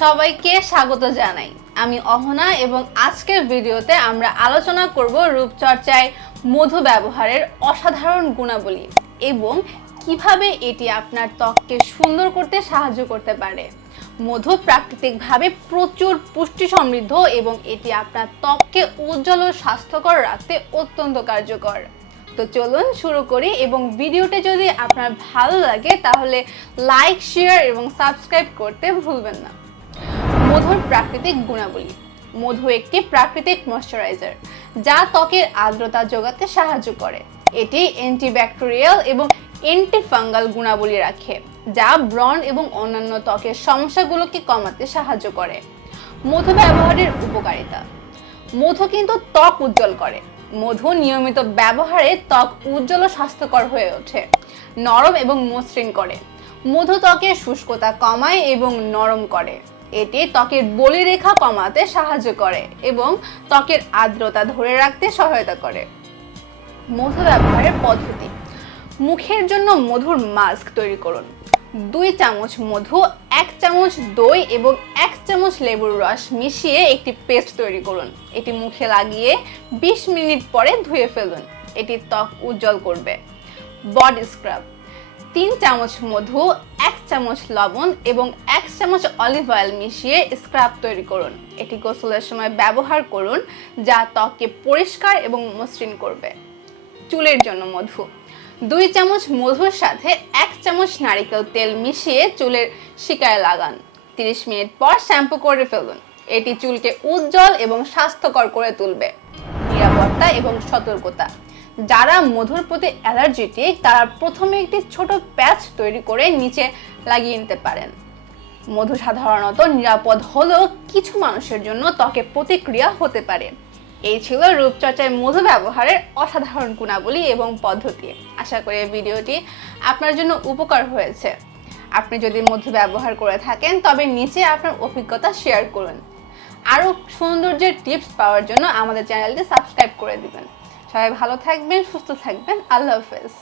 সবাইকে স্বাগত জানাই। আমি অহনা এবং আজকের ভিডিওতে আমরা আলোচনা করব রূপচর্চায় মধু ব্যবহারের অসাধারণ গুণাবলী এবং কিভাবে এটি আপনার ত্বককে সুন্দর করতে সাহায্য করতে পারে। মধু প্রাকৃতিকভাবে প্রচুর পুষ্টি সমৃদ্ধ এবং এটি আপনার ত্বককে উজ্জ্বল ও স্বাস্থ্যকর রাখতে অত্যন্ত কার্যকর। তো চলুন শুরু করি এবং ভিডিওটি যদি আপনার ভালো লাগে তাহলে লাইক, শেয়ার এবং সাবস্ক্রাইব করতে ভুলবেন না। মধুর প্রাকৃতিক গুণাবলী। মধু একটি প্রাকৃতিক ময়শ্চারাইজার যা ত্বকের আর্দ্রতা যোগাতে সাহায্য করে। এটি অ্যান্টিব্যাকটেরিয়াল এবং অ্যান্টিফাঙ্গাল গুণাবলী রাখে যা ব্রণ এবং অন্যান্য ত্বকের সমস্যাগুলোকে কমাতে সাহায্য করে। মধু ব্যবহারের উপকারিতা। মধু কিন্তু ত্বক উজ্জ্বল করে। মধু নিয়মিত ব্যবহারে ত্বক উজ্জ্বল ও স্বাস্থ্যকর হয়ে ওঠে, নরম এবং মসৃণ করে। মধু ত্বকের শুষ্কতা কমায় এবং নরম করে। এটি ত্বকের বলিরেখা কমাতে সাহায্য করে এবং ত্বকের আর্দ্রতা ধরে রাখতে সহায়তা করে। মধু ব্যবহারের পদ্ধতি। মুখের জন্য মধুর মাস্ক তৈরি করুন। 2 চামচ মধু, 1 চামচ দই এবং 1 চামচ লেবুর রস মিশিয়ে একটি পেস্ট তৈরি করুন। এটি মুখে লাগিয়ে 20 মিনিট পরে ধুয়ে ফেলুন। এটি ত্বক উজ্জ্বল করবে। Body scrub. 3 চামচ মধু, 1 চামচ লবণ এবং 1 চামচ অলিভ অয়েল মিশিয়ে স্ক্রাব তৈরি করুন। এটি গোসলের সময় ব্যবহার করুন যা ত্বককে পরিষ্কার এবং মসৃণ করবে। চুলের জন্য মধু। 2 চামচ মধুর সাথে 1 চামচ নারিকেল তেল মিশিয়ে চুলের শিকায় লাগান। 30 মিনিট পর শ্যাম্পু করে ফেলুন। এটি চুলকে উজ্জ্বল এবং স্বাস্থ্যকর করে তুলবে। নিরাপত্তা এবং সতর্কতা। যারা মধুর প্রতি অ্যালার্জেটিক তারা প্রথমে একটি ছোট প্যাচ তৈরি করে নিচে লাগিয়ে নিতে পারেন। মধু সাধারণত নিরাপদ হলেও কিছু মানুষের জন্য ত্বকে প্রতিক্রিয়া হতে পারে। এই ছিল রূপচর্চায় মধু ব্যবহারের অসাধারণ গুণাবলী এবং পদ্ধতি। আশা করি এই ভিডিওটি আপনার জন্য উপকার হয়েছে। আপনি যদি মধু ব্যবহার করে থাকেন তবে নিচে আপনার অভিজ্ঞতা শেয়ার করুন। আরও সৌন্দর্যের টিপস পাওয়ার জন্য আমাদের চ্যানেলটি সাবস্ক্রাইব করে দিবেন। সবাই ভালো থাকবেন, সুস্থ থাকবেন। আল্লাহ হাফেজ।